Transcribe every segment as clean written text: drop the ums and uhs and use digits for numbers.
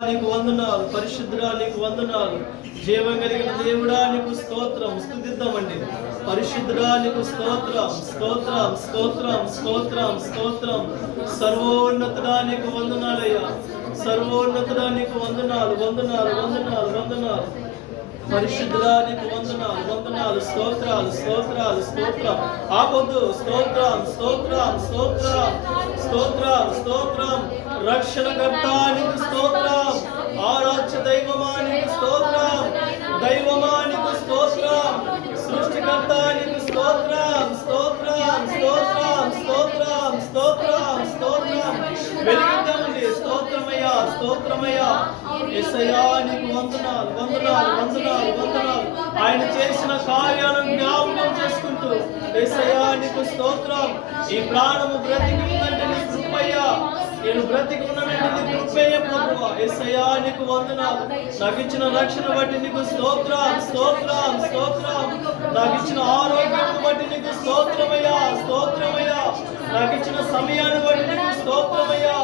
నీకు వందనాలు, పరిశుద్ధుడా నీకు వందనాలు, జీవం కలిగిన దేవుడా నీకు స్తోత్రం. స్తుతిద్దామండి. పరిశుద్ధుడా నీకు స్తోత్రం, స్తోత్రం, స్తోత్రం, స్తోత్రం, స్తోత్రం. సర్వోన్నతుడా నీకు వందనాలయ్యా, సర్వోన్నతుడా నీకు వందనాలు, వందనాలు, వందనాలు, వందనాలు. పరిశుద్ధుడా నీకు వందనాలు, వందనాలు, స్తోత్రాలు, స్తోత్రాలు, స్తోత్రం. ఆపొద్దు. స్తోత్రం, స్తోత్రం, స్తోత్రం, స్తోత్రం, స్తోత్రం. రక్షణకర్త నీకు స్తోత్రం, ఆరాధ్య దైవమా నీకు స్తోత్రం, దైవమా నీకు స్తోత్రం, సృష్టికర్త నీకు స్తోత్రం, స్తోత్రం, స్తోత్రం, స్తోత్రం, స్తోత్రం, స్తోత్రం. వెలిగిద్దామండి. స్తోత్రమయ్యా, స్తోత్రమయ్యా. యేసయ్యా నీకు వందనాలు, వందనాలు, వందనాలు, వందనాలు. ఆయన చేసిన కార్యాలను జ్ఞాపకం చేసుకుంటూ యేసయ్యా నీకు స్తోత్రం. ఈ ప్రాణము బ్రతికి ఉందంటే నీ కృపయ్యా, నేను బ్రతికి ఉన్నానంటే నీ కృపయ్య ప్రభువా. యేసయ్యా నీకు వందనాలు. నాకు ఇచ్చిన రక్షణ బట్టి నీకు స్తోత్రం, స్తోత్రం, స్తోత్రం. నాకు ఇచ్చిన ఆరోగ్యం బట్టి నీకు స్తోత్రమయ్యా, స్తోత్రమయ్యా. నాకు ఇచ్చిన సమయాన్ని బట్టి నీకు స్తోత్రమయ్యా,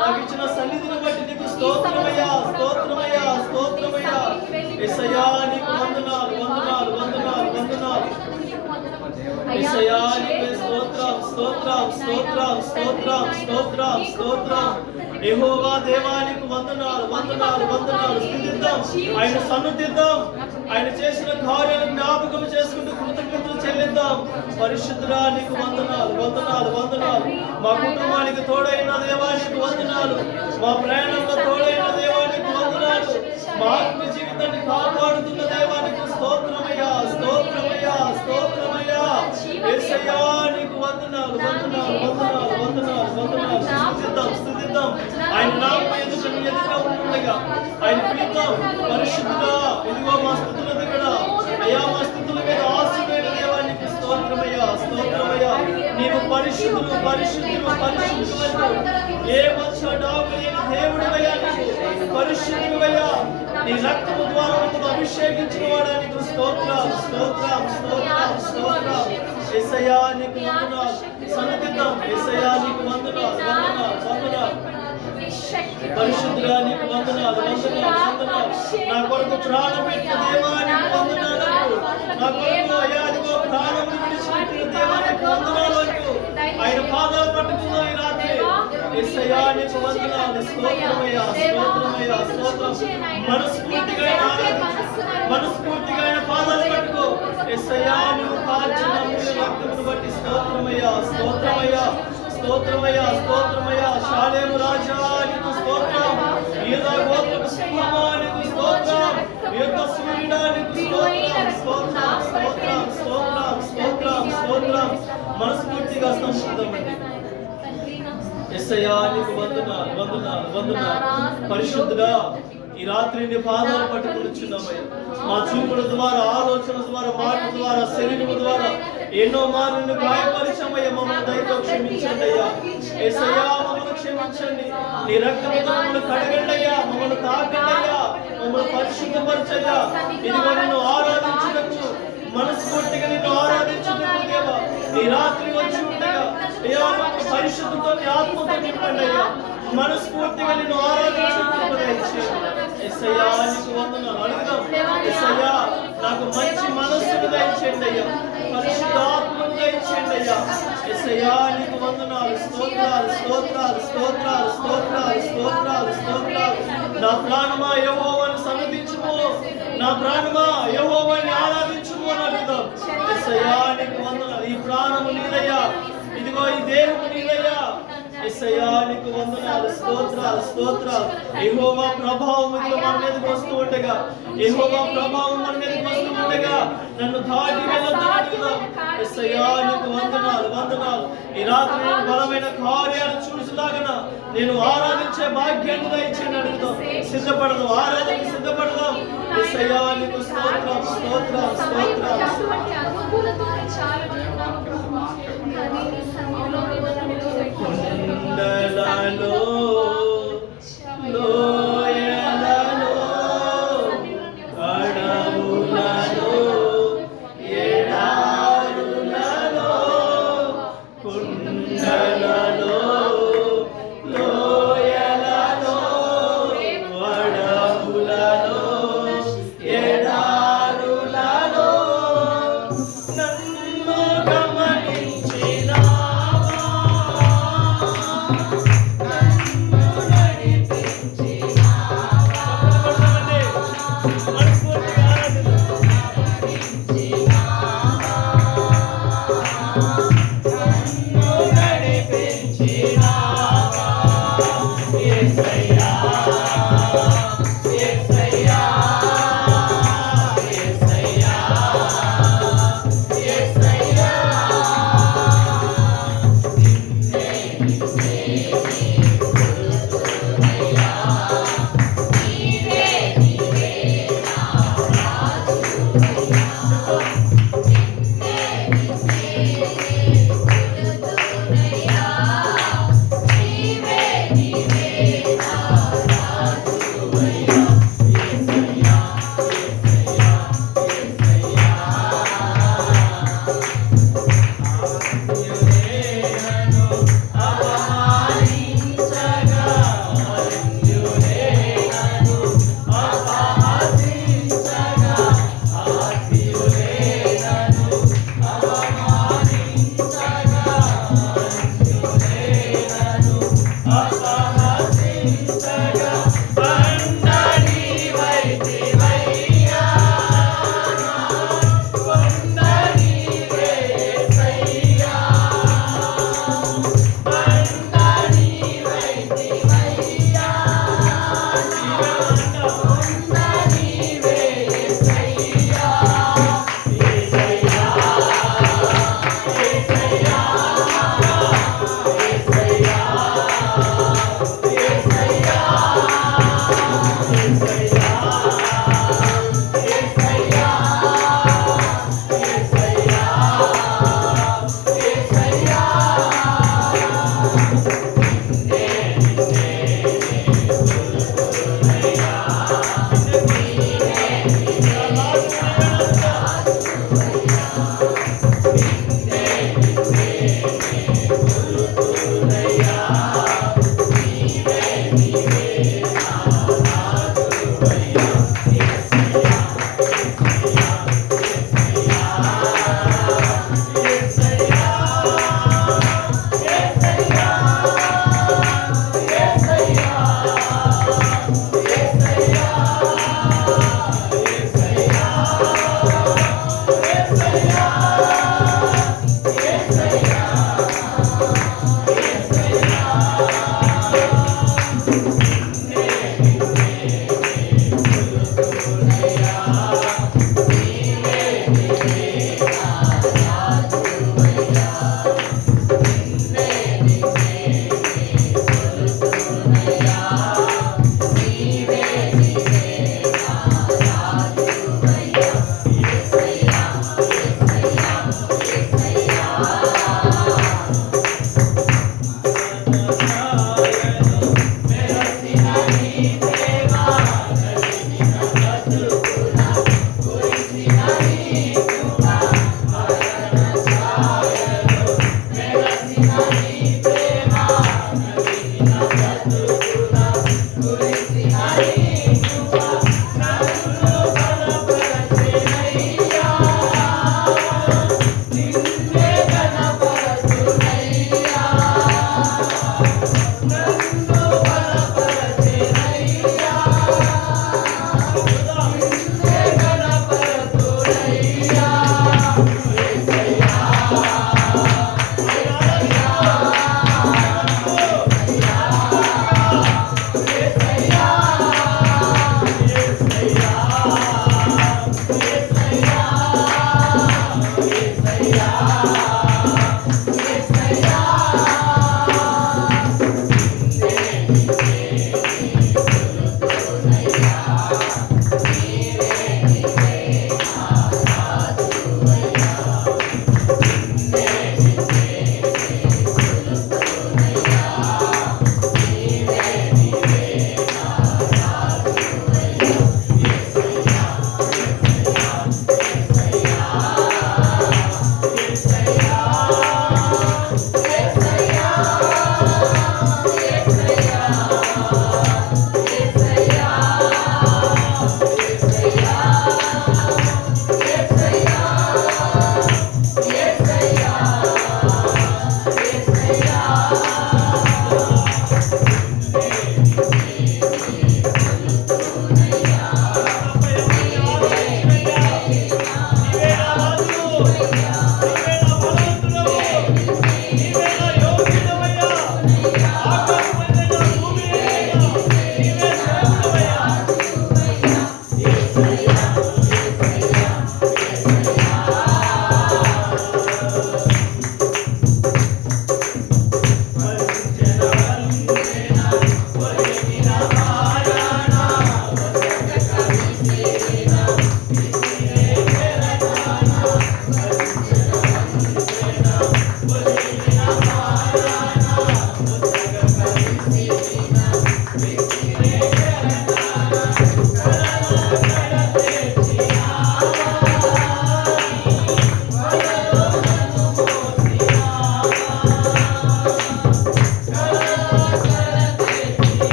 నాకు ఇచ్చిన సన్నిధిని బట్టి నీకు స్తోత్రమయ్యా, స్తోత్రమయ్యా, స్తోత్రమయ్యా. యేసయ్యా నీకు వందనాలు, వందనాలు, వందనాలు, వందనాలు. యేసయ్యా నీకు స్తోత్రం, స్తోత్రం, స్తోత్రం, స్తోత్రం, స్తోత్రం, స్తోత్రం. యెహోవా దేవానికి వందనాలు, వందనాలు, వందనాలు. స్తుతిద్దాం, ఆయన సన్నిధిద్దాం. ఆయన చేసిన కార్యాలను జ్ఞాపకం చేసుకుంటూ కృతజ్ఞతలు చెల్లిద్దాం. పరిశుద్ధుడా నీకు వందనాలు, వందనాలు, వందనాలు. మా కుటుంబానికి తోడైన దేవానికి వందనాలు, మా ప్రయాణంలో తోడైన దేవానికి వందనాలు, మా ఆత్మ జీవితాన్ని కాపాడుతున్న దేవానికి స్తోత్రమయ్యా, స్తోత్రమయ్యా, స్తోత్రమయ్యా. యేసయ్యా నీకు వందనాలు, వందనాలు, వందనాలు, వందనాలు, వందనాలు. స్తుతిద్దాం, స్తుతిద్దాం. ఆయన నామం ఎదుట ఎదుగా ఉంటుండగా ఆయన పిలుద్దాం. పరిశుద్ధుడా ఇదిగో మా స్థుతుల దగ్గర అయ్యా, మా స్థుతుల మీద ఆశీర్వైన దేవానికి స్తోత్రమయ్యా, స్తోత్రమయ్యా. నీవు పరిశుద్ధులు, పరిశుద్ధులు, పరిశుద్ధులు. ఏ మచ్చ డాగు లేని దేవుడివయ్యా, నీవు పరిశుద్ధుడివయ్యా. నీ రక్తము ద్వారా అభిషేకించిన వాడానికి స్తోత్రం, స్తోత్రం, స్తోత్రం, స్తోత్రం. యేసయ్యా నీకు వందనాలు. సన్నిధిద్దాం. యేసయ్యా నీకు వందనాలు, వందనాలు, వందనాలు. పరిశుద్ధుడా నీకు వందనాలు, వందనాలు, వందనాలు. నా కొరకు ప్రాణం పెట్టిన దేవానికి వందనాలు. నా కొరకు అయ్యా అదిగో ప్రాణం విడిచిపెట్టిన దేవానికి వందనాలు అంటూ ఆయన పాదాలు పట్టుకుందాం ఈ రాత్రి. యేసయ్యా నీకు వందనాలు. స్తోత్రమయ్యా, స్తోత్రమయ్యా, స్తోత్రం. మనస్ఫూర్తిగా మనస్ఫూర్తిగా ఆయన పాదాలు పట్టుకో. యేసయ్యా నువ్వు కాల్చిన రక్తమును బట్టి స్తోత్రమయ్యా, స్తోత్రమయ్యా, స్తోత్రమయ్యా, స్తోత్రమయ్యా. షాలేము రాజా నీకు స్తోత్రం, యూదా గోత్రపు సింహమా నీకు స్తోత్రం, యుద్ధ సూర్యుడా నీకు స్తోత్రం, స్తోత్రం, స్తోత్రం, స్తోత్రం, స్తోత్రం, స్తోత్రం. మనస్ఫూర్తిగా సంస్కృతమండి. యేసయ్యా నీకు వందనాలు, వందనాలు, వందనాలు. పరిశుద్ధుడా ఈ రాత్రి నీ పాదాలు పట్టుకొనిచున్నామయ్యా. మా చూపుల ద్వారా, ఆలోచన ద్వారా, మాట ద్వారా, శరీరం ద్వారా ఎన్నో మార్లు గాయపరిచామయ్యా. మమ్మల్ని దయతో క్షమించండి అయ్యా. యేసయ్యా మమ్మల్ని క్షమించండి. నీ రక్తంతో మమ్మల్ని కడగండి అయ్యా, మమ్మల్ని తాకండి అయ్యా, మమ్మల్ని పరిశుద్ధపరచయ్యా. ఇదిగో నిన్ను ఆరాధించుటకు, మనస్ఫూర్తిగా నిన్ను ఆరాధించుటకు దేవా ఈ రాత్రి వచ్చి ఉండగా అయ్యా మమ్మల్ని పరిశుద్ధతో నీ ఆత్మతో నింపండి అయ్యా. మనస్ఫూర్తిగా నిన్ను ఆరాధించుటకు దయచేయండి. యేసయ్యా నీకు వందనాలు. అడుగుదాం. యేసయ్యా నాకు మంచి మనస్సును దయచేయండి అయ్యా, పరిశుద్ధాత్మను దయచేయండి అయ్యా. యేసయ్యా నీకు వందనాలు. స్తోత్రాలు, స్తోత్రాలు, స్తోత్రాలు, స్తోత్రాలు, స్తోత్రాలు, స్తోత్రాలు. నా ప్రాణమా యెహోవాను సన్నిధించుము, నా ప్రాణమా యెహోవాను ఆరాధించుము అని అడుగుదాం. యేసయ్యా నీకు వందనాలు. ఈ ప్రాణము నీదయ్యా, ఇదిగో ఈ దేహము నీదయ్యా. యేసయ్యా నీకు వందనాలు. స్తోత్రాలు, స్తోత్రాలు. యెహోవా ప్రభావం మన మీదకి వస్తూ ఉండగా, యెహోవా ప్రభావం మన మీదకి వస్తూ ఉండగా నన్ను దాటి వెళ్ళొద్దని అడుగుదాం. యేసయ్యా నీకు వందనాలు, వందనాలు. ఈ రాత్రి నేను బలమైన కార్యాలు చూసిలాగన నేను ఆరాధించే భాగ్యాన్ని దయచేయండి అడుగుదాం. సిద్ధపడదాం, ఆరాధనకి సిద్ధపడదాం. యేసయ్యా నీకు స్తోత్రం, స్తోత్రం, స్తోత్రం. కొండలలో లోయలలో అడవులలో ఎడారులలో, కొండలలో లోయలలో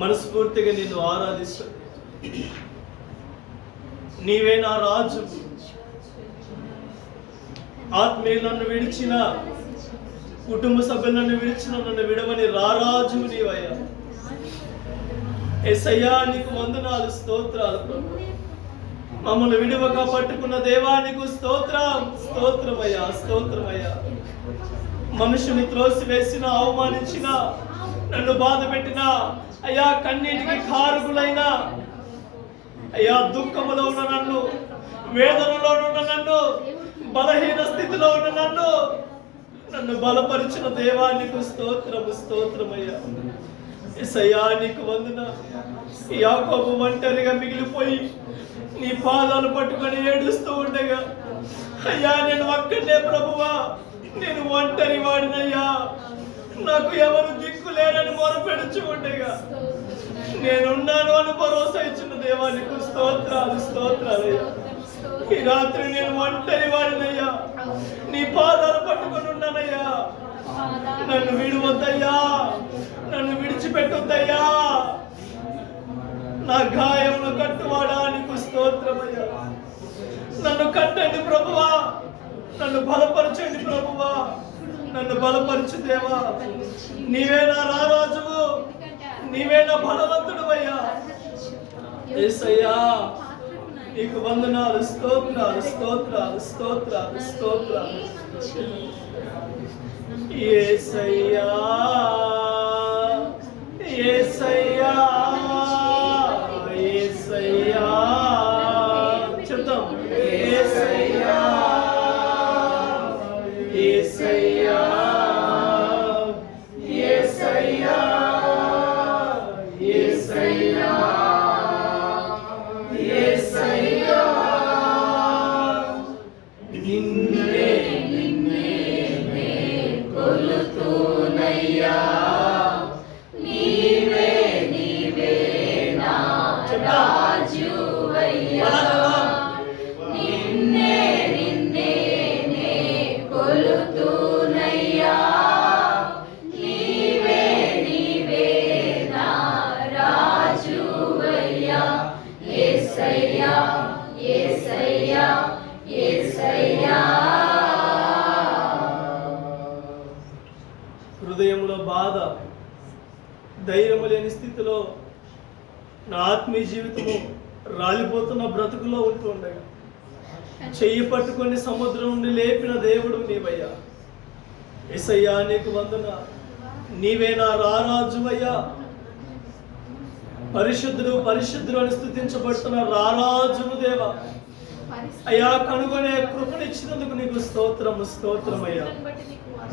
మనస్ఫూర్తిగా నిన్ను ఆరాధిస్తూ, నీవే నా రాజు. ఆత్మీయులు నన్ను విడిచిన, కుటుంబ సభ్యులు నన్ను విడిచిన, నన్ను విడవని రారాజు నీవయ్యా. యేసయ్యా నీకు వందనాలు, స్తోత్రాలు ప్రభు. మమ్మల్ని విడువక పట్టుకున్న దేవానికి స్తోత్రం, స్తోత్రమయ్యా, స్తోత్రమయ్యా. మనుషుని త్రోసివేసిన, అవమానించిన, నన్ను బాధ పెట్టిన అయ్యా, కన్నీటికి కారకులైన అయ్యా, దుఃఖములో ఉన్న నన్ను, వేదనలో ఉన్న నన్ను, బలహీన స్థితిలో ఉన్న నన్ను బలపరిచిన దేవానికి స్తోత్రము, స్తోత్రమయ్యా. యేసయ్యా నీకు వందనాలు. యాకోబు ఒంటరిగా మిగిలిపోయి నీ పాదాలు పట్టుకొని ఏడుస్తూ ఉండగా, అయ్యా నేను ఒక్కడే ప్రభువా, నేను ఒంటరి వాడినయ్యా, నాకు ఎవరు దిక్కు లేరని మొరపెడుచు ఉండగా నేనున్నాను అని భరోసా ఇచ్చిన దేవానికి స్తోత్రాలు, స్తోత్రాలయ్యా. ఈ రాత్రి నేను ఒంటరి వాడినయ్యా, నీ పాదాలు పట్టుకొని ఉన్నానయ్యా. నన్ను విడువద్దయ్యా, నన్ను విడిచిపెట్టొద్దయ్యా. నా గాయమును కట్టువాడా నీకు స్తోత్రమయ్యా. నన్ను కట్టండి ప్రభువా, నన్ను బలపరచండి ప్రభువా, నన్ను బలపరచు దేవా. నీవే నా రారాజువు, నీవే నా బలవంతుడువయ్యా. యేసయ్యా నీకు వందనాలు, స్తోత్రాలు, స్తోత్రాలు, స్తోత్రాలు, స్తోత్రాలు. యేసయ్యా యేసయ్యా యేసయ్యా చెప్తాం యేసయ్యా యేసయ్యా యేసయ్యా యేసయ్యా యేసయ్యా నిన్నే కొలుతునయ్యా నీవే నీవే నా రాజువయ్యా నిన్నే నిన్నే నే కొలుతునయ్యా నీవే నీవే నా రాజువయ్యా యేసయ్యా యేసయ్యా యేసయ్యా. హృదయంలో బాధ, ధైర్యం లేని స్థితిలో నా ఆత్మీయ జీవితము రాలిపోతున్న బ్రతుకులో ఉంటుండగా చెయ్యి పట్టుకొని సముద్రం నుండి లేపిన దేవుడు నీవయ్యా. యేసయ్యా నీకు వందనాలు. నీవే నా రారాజువయ్యా. పరిశుద్ధుడు పరిశుద్ధుడు అని స్తుతించబడుతున్న రారాజును దేవా. అయ్యా కనుగొనే కృపనిచ్చినందుకు నీకు స్తోత్రము స్తోత్రమయ్యా.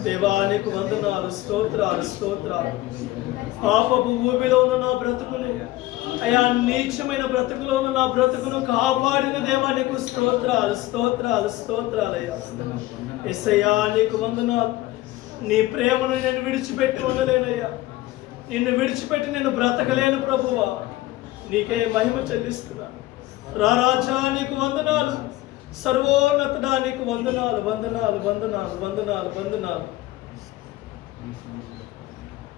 దేవా నీకు వందనాలు స్తోత్రాలు స్తోత్రాలు. పాపపు ఊబిలో ఉన్న నా బ్రతుకును అయ్యా నీచమైన బ్రతుకులో ఉన్న నా బ్రతుకును కాపాడిన దేవా నీకు స్తోత్రాలు స్తోత్రాలు స్తోత్రాలయ్యా. యేసయ్యా నీకు వందనాలు. నీ ప్రేమను నేను విడిచిపెట్టి ఉండలేనయ్యా. నిన్ను విడిచిపెట్టి నేను బ్రతకలేను ప్రభువా. నీకే మహిమ చెల్లిస్తున్నా. రారాజా నీకు వందనాలు. సర్వోన్నతుడా నీకు వందనాలు వందనాలు వందనాలు వందనాలు వందనాలు.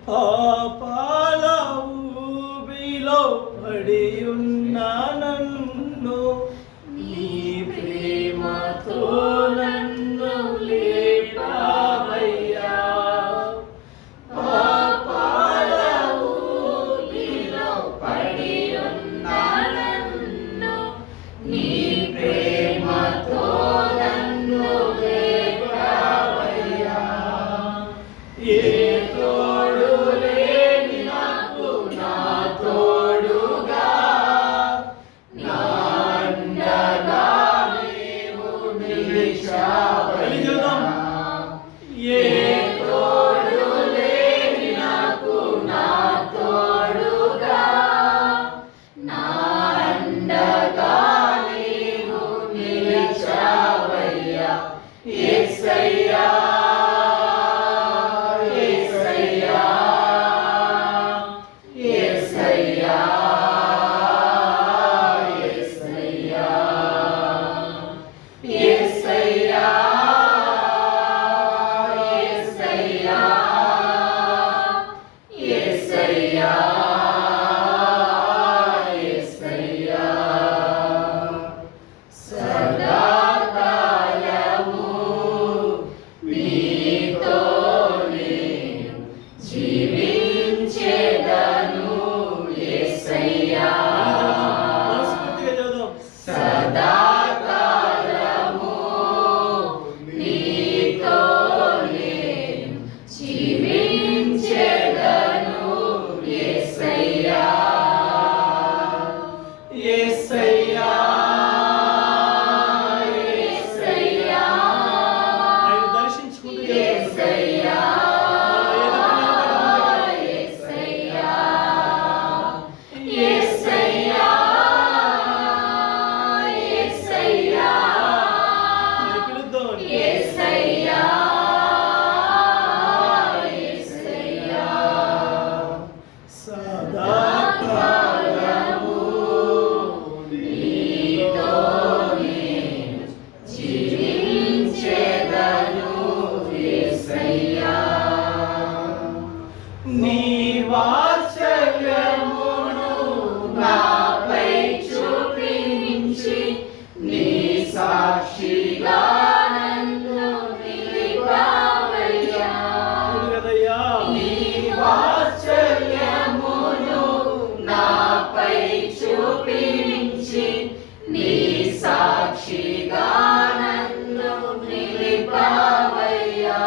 పాపాల ఊబిలో పడి ఉన్న నన్ను నీ ప్రేమతో నన్ను లేపావయ్యా. పాపాల ఊబిలో పడి ఉన్న నన్ను నీ ప్రేమతో నన్ను లేపావయ్యా. ఏ తోడు లేని నాకు నా తోడుగా నా అండగా నీవు నిలిచావయ్యా. ఏ తోడు లేని నాకు నా తోడుగా నా అండగా నీవు నిలిచావయ్యా. యేసయ్యా యేసయ్యా యేసయ్యా యేసయ్యా యేసయ్యా యేసయ్యా యేసయ్యా యేసయ్యా. సదాకాలము నీతో నేను జీవించేదను యేసయ్యా. సదాకాలము నీతో నేను జీవించేదను యేసయ్యా. యేసయ్యా యేసయ్యా ఆయన దర్శించుకుంటూ యేసయ్యా యేసయ్యా యేసయ్యా యేసయ్యా యేసయ్యా యేసయ్యా. సదాకాలము నీతో నేను జీవించేదను యేసయ్యా. నీ వాత్సల్యమును నాపై చూపించి నీ సాక్షిగా నన్ను నిలిపావయ్యా. నీ వాత్సల్యమును నాపై చూపించి నీ సాక్షిగా నన్ను నిలిపావయ్యా.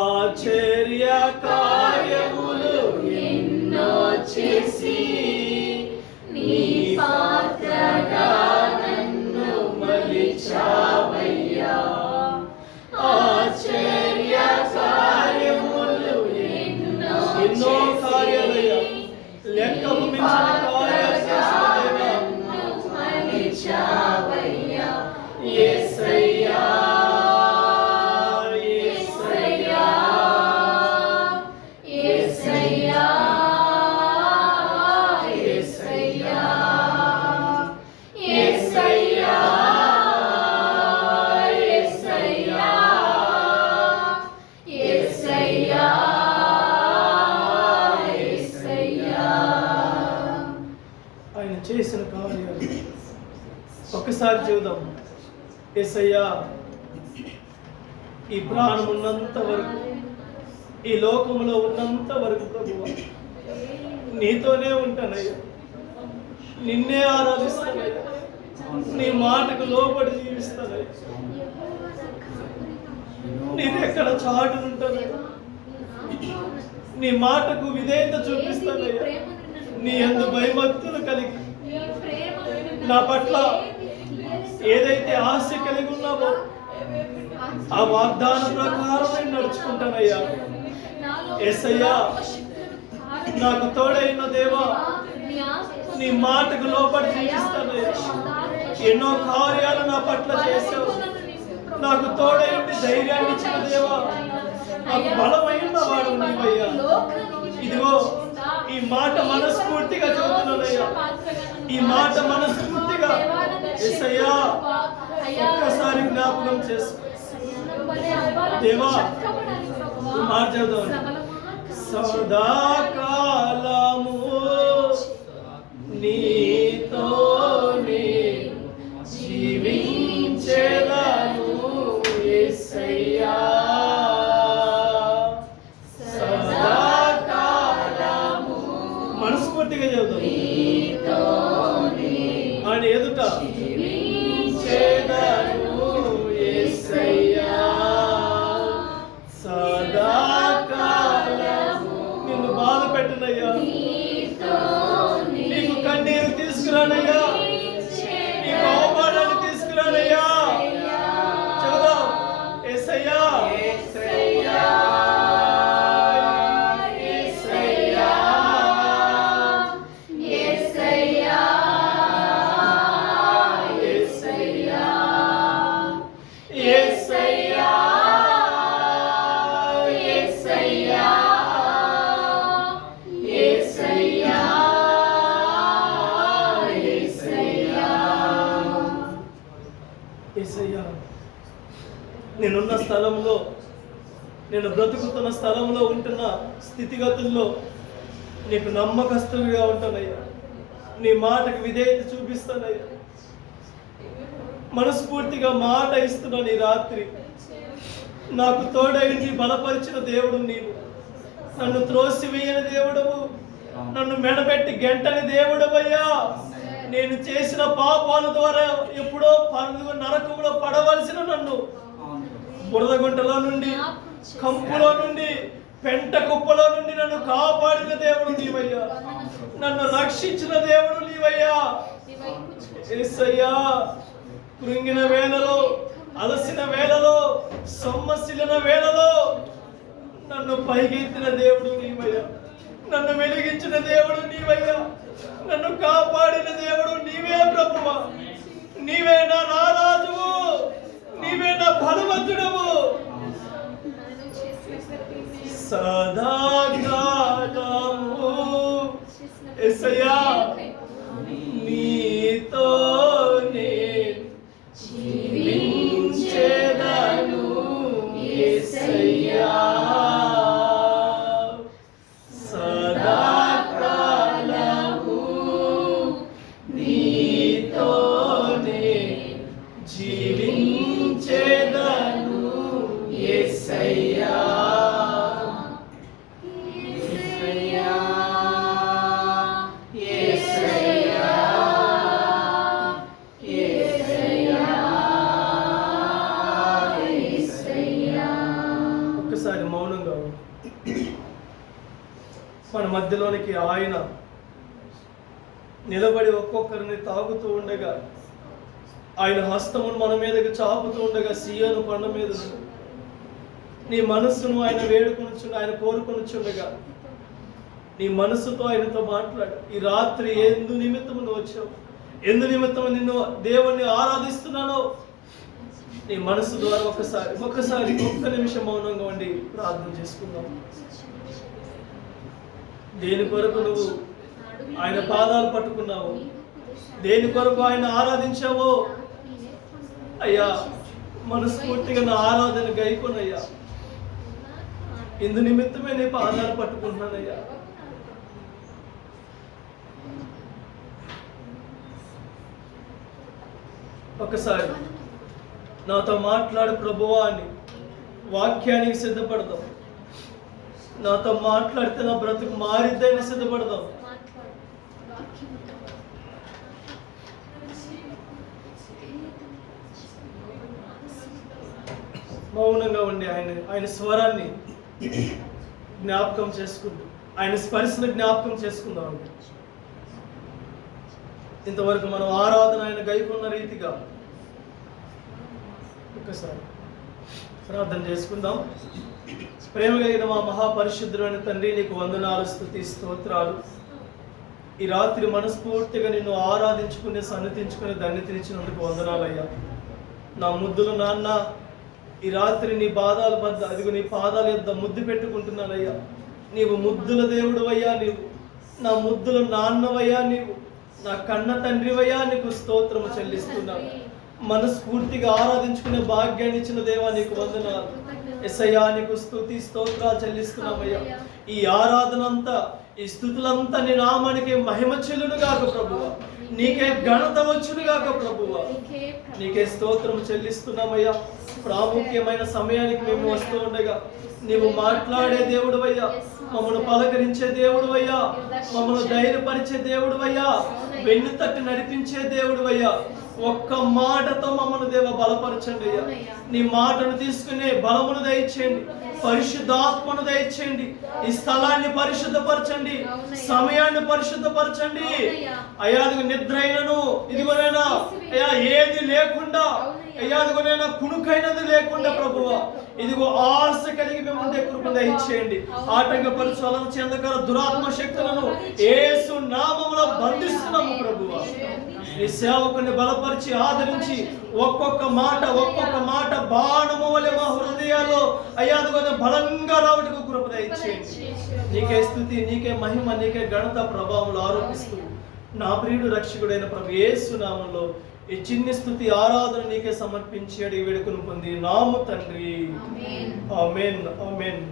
ఆశ్చర్య కార్యములు ఎన్నో చేసి నీ పాత్రగా నన్ను మలిచావయ్యా. ఆశ్చర్య కార్యములు ఎన్నో కార్యాలయ్యా, లెక్కకు మించిన కార్యాలు చేసిన యేసయ్యా. ఆయన చేసిన కార్యాలు ఒక్కసారి చూద్దాం. యేసయ్యా, ఈ ప్రాణం ఉన్నంత వరకు, ఈ లోకంలో ఉన్నంత వరకు ప్రభువా నీతోనే ఉంటానయ్యా, నిన్నే ఆరాధిస్తానయ్యా, నీ మాటకు లోబడి జీవిస్తానయ్యా, నేనెక్కడ చాటునుంటానయ్యా, నీ మాటకు విధేయత చూపిస్తానయ్యా, నీ యందు భయభక్తులు కలిగి నా పట్ల ఏదైతే ఆశ కలిగి ఉన్నావో ఆ వాగ్దాన ప్రకారం నేను నడుచుకుంటానయ్యా. యేసయ్యా, నాకు తోడైన దేవా, నీ మాటకు లోబడి జీవిస్తానయ్యా. ఎన్నో కార్యాలు నా పట్ల చేసావు, నాకు తోడై ఉండి ధైర్యాన్ని ఇచ్చిన దేవా, నాకు బలమైన వాడు నీవయ్యా. ఇదిగో ఈ మాట మనస్ఫూర్తిగా చెబుతున్నానయ్యా, ఈ మాట మనస్ఫూర్తిగా. యేసయ్యా, ఒక్కసారి జ్ఞాపకం చేసుకో దేవా. మాట చెబుదాం. సదాకాలము నీతోనే జీవించెదను యేసయ్యా. మనస్ఫూర్తిగా చెబుతాం. ఆయన ఎదుట జీవించెదను యేసయ్యా. సదాకాలము నిన్ను బాధ పెట్టనయ్యా, నీకు కన్నీరు తీసుకురానయ్యా, నీకు అవమానాన్ని తీసుకురానయ్యా. చెబుదాం. యేసయ్యా, యేసయ్యా, నేనున్న స్థలంలో, నేను బ్రతుకుతున్న స్థలంలో ఉంటున్న స్థితిగతుల్లో నీకు నమ్మకస్తుడిగా ఉంటానయ్యా, నీ మాటకు విధేయత చూపిస్తానయ్యా. మనస్ఫూర్తిగా మాట ఇస్తున్నా. నీ రాత్రి నాకు తోడైంది బలపరిచిన దేవుడు నీవు, నన్ను త్రోసివేయని దేవుడవు, నన్ను మెడబెట్టి గంటని దేవుడవయ్యా. నేను చేసిన పాపాల ద్వారా ఎప్పుడో నరకంలో పడవలసిన నన్ను బురదగుంటలో నుండి, కంపులో నుండి, పెంట కుప్పలో నుండి నన్ను కాపాడిన దేవుడు నీవయ్యా, నన్ను రక్షించిన దేవుడు నీవయ్యా. యేసయ్యా, కృంగిన వేళలో, అలసిన వేళలో, సొమ్మసిలిన వేళలో నన్ను పైకెత్తిన దేవుడు నీవయ్యా, నన్ను వెలిగించిన దేవుడు నీవయ్యా, నన్ను కాపాడిన దేవుడు నీవే ప్రభువా. నీవే నా రారాజువు, నీవే నా బలవంతుడవు. సదాకాలము యేసయ్యా నీతోనే జీవించెదను యేసయ్యా. సదాకాలము నీతోనే జీవించెదను యేసయ్యా. యేసయ్యా, యేసయ్యా. మౌనంగా మన మధ్యలోనికి ఆయన నిలబడి ఒక్కొక్కరిని తాగుతూ ఉండగా, ఆయన హస్తమును మన మీదకి చాపుతూ ఉండగా, సీయోను కొండ మీద నీ మనస్సును ఆయన వేడుకొనుచుండగా, ఆయన కోరుకొనుచుండగా నీ మనస్సుతో ఆయనతో మాట్లాడు. ఈ రాత్రి ఎందు నిమిత్తము నువ్వు వచ్చావు, ఎందు నిమిత్తము నిన్ను దేవుణ్ణి ఆరాధిస్తున్నానో నీ మనస్సు ద్వారా ఒక్క నిమిషం మౌనంగా ఉండి ప్రార్థన చేసుకుందాం. దేని కొరకు నువ్వు ఆయన పాదాలు పట్టుకున్నావు, దేని కొరకు ఆయన ఆరాధించావో అయ్యా, మనస్ఫూర్తిగా నా ఆరాధన గైకొనయ్యా, ఇందు నిమిత్తమే నీ పాదాలు పట్టుకుంటున్నానయ్యా. ఒకసారి నాతో మాట్లాడు ప్రభువా అని వాక్యానికి సిద్ధపడదాం. నాతో మాట్లాడితే నా బ్రతుకు మారిద్దని సిద్ధపడదాం. మౌనంగా ఉండి ఆయన స్వరాన్ని జ్ఞాపకం చేసుకుంటూ, ఆయన స్పర్శను జ్ఞాపకం చేసుకుందాం. ఇంతవరకు మనం ఆరాధన ఆయన గైకొన్న రీతిగా ఒకసారి ప్రార్థన చేసుకుందాం. ప్రేమ కలిగిన మా మహాపరిశుద్ధుడైన తండ్రి, నీకు వందనాలు, స్తుతి, స్తోత్రాలు. ఈ రాత్రి మనస్ఫూర్తిగా నిన్ను ఆరాధించుకుని సన్నతించుకుని ధన్యతనిచ్చినందుకు వందనాలయ్యా. నా ముద్దులు నాన్న, ఈ రాత్రి నీ పాదాల వద్ద, అదిగో నీ పాదాల యొద్ద ముద్దు పెట్టుకుంటున్నానయ్యా. నీవు ముద్దుల దేవుడువయ్యా, నీవు నా ముద్దుల నాన్నవయ్యా, నీవు నా కన్న తండ్రివయ్యా, నీకు స్తోత్రము చెల్లిస్తున్నాను. మనస్ఫూర్తిగా ఆరాధించుకునే భాగ్యాన్ని ఇచ్చిన దేవా నీకు వందనాలు. యేసయ్యా నీకు స్తుతి స్తోత్రాలు చెల్లిస్తున్నామయ్యా. ఈ ఆరాధన అంతా, ఈ స్తుతులంతా నీ నామానికి మహిమ చెల్లును గాక ప్రభువా, నీకే ఘనత వచ్చును గాక ప్రభువా, నీకే స్తోత్రం చెల్లిస్తున్నామయ్యా. ప్రాముఖ్యమైన సమయానికి మేము వస్తూ ఉండగా నీవు మాట్లాడే దేవుడువయ్యా, మమ్మల్ని పలకరించే దేవుడువయ్యా, మమ్మల్ని ధైర్యపరిచే దేవుడువయ్యా, వెన్ను తట్టి నడిపించే దేవుడువయ్యా. ఒక్క మాటతో మమ్మల్ని దేవ బలపరచండి అయ్యా. నీ మాటను తీసుకునే బలమును దయచేయండి, పరిశుద్ధాత్మను దయచేయండి. ఈ స్థలాన్ని పరిశుద్ధపరచండి, సమయాన్ని పరిశుద్ధపరచండి అయ్యా. అదిగో నిద్ర అయినను ఇదిగోనైనా అయ్యా ఏది లేకుండా అయ్యా, అదిగోనైనా కునుకైనది లేకుండా ప్రభువా, ఇదిగో ఆశ కలిగి మిమ్మల్ని కృప దయచేయండి. ఆటంకపరచు అలన చెందగల దురాత్మ శక్తులను యేసు నామములో బంధిస్తున్నాము ప్రభువా. నీ సేవకుని బలపరిచి ఆదరించి ఒక్కొక్క మాట బాణము వలె మా హృదయాల్లో అయ్యా అదిగో బలంగా రావటకు కృప దయచేయండి. నీకే స్తుతి, నీకే మహిమ, నీకే ఘనత ప్రభావములు ఆరోపిస్తూ నా ప్రియుడు రక్షకుడైన ప్రభు యేసు నామములో ఈ చిన్ని స్తుతి ఆరాధన నీకే సమర్పించి అడిగి వేడుకను పొంది నాము తండ్రి. ఆమేన్, ఆమేన్.